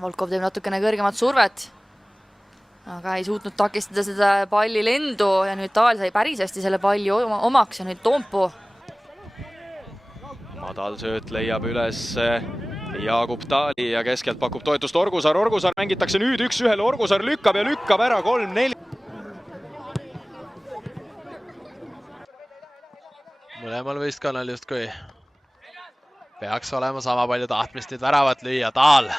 Volkov teeb natukene kõrgemat survet, aga ei suutnud takistada seda palli lendu ja nüüd Taal sai päris hästi selle palli omaks ja nüüd Toompuu. Madal sööt leiab üles Jaagup Taali ja keskelt pakub toetust Orgusaar. Orgusaar mängitakse nüüd 1-1, Orgusaar lükkab ja lükkab ära 3-4. Mõlemal võistkonnal justkui peaks olema sama palju tahtmist nüüd väravat lüüa. Taal.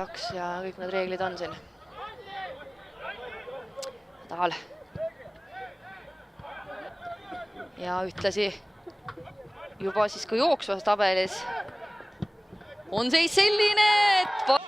Taks ja kõik need reeglid on siin. Taal. Ja ühtlasi juba siis kui jooksvas tabelis on seis selline, et